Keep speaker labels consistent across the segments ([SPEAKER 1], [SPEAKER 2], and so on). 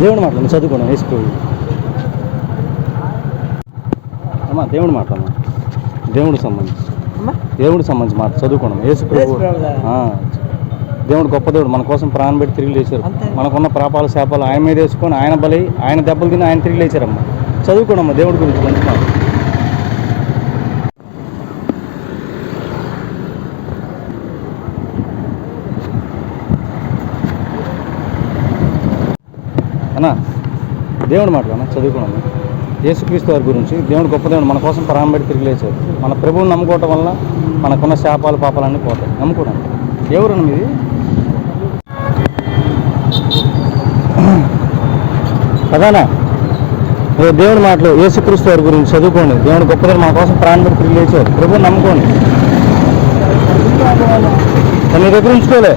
[SPEAKER 1] దేవుడు మాట్లాడు చదువుకోండి వేసుకోండి అమ్మా దేవుడు మాట్లాడమ్మా దేవుడికి సంబంధించి. దేవుడికి సంబంధించి మాట చదువుకోండి యేసు ప్రభు. దేవుడు గొప్ప దేవుడు మన కోసం ప్రాణం పెట్టి తిరిగి లేచారు. మనకున్న పాపాలు శాపాలు ఆయన మీద వేసుకొని ఆయన బలి ఆయన దెబ్బలు తిని ఆయన తిరిగి లేచారమ్మా. చదువుకోండమ్మా దేవుడి గురించి మంచి మాట. అన్నా? దేవుడు మాట అన్న. చదువుకున్నాను యేసుక్రీస్తు వారి గురించి దేవుడు గొప్ప దేవుడు మన కోసం ప్రాణం పెట్టి తిరిగి లేచారు మన ప్రభువుని నమ్ముకోవటం వల్ల మనకున్న శాపాలు పాపాలన్నీ పోతాయి. నమ్ముకోవడం ఎవరన్నా మీది? కదానా ఏ దేవుడి మాటలు యేసుక్రీస్తు వారి గురించి చదువుకోండి. దేవుడు గొప్ప మన కోసం ప్రాణం పెట్టి తిరిగి లేచారు ప్రభువుని నమ్ముకోండి. కానీ నీ దగ్గర ఉంచుకోలే.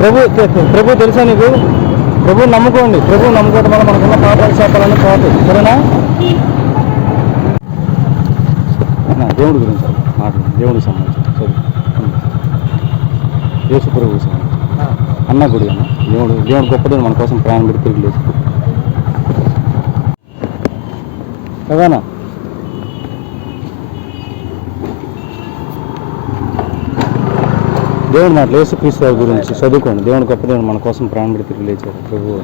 [SPEAKER 1] ప్రభు ప్రభు తెలుసా నీకు? ప్రభు నమ్ముకోండి. ప్రభు నమ్ముకోవడం వల్ల మనకున్న పాపాలు చేపాలని పోతాయి. సరేనా? నా దేవుడి గురించి మాట్లాడు. దేవుడికి సంబంధించి. చదువు యేసు ప్రభు సంబంధించి. అన్న గుడి అన్న. దేవుడు దేవుడు గొప్ప మన కోసం ప్రాణం పెట్టి తిరిగి లేదు కదానా దేవుడి మాటలు యేసుక్రీస్తు వారి గురించి చదువుకోండి. దేవుడు గొప్ప దేవుడు మన కోసం ప్రాణం పెడితే లేచారు ప్రభు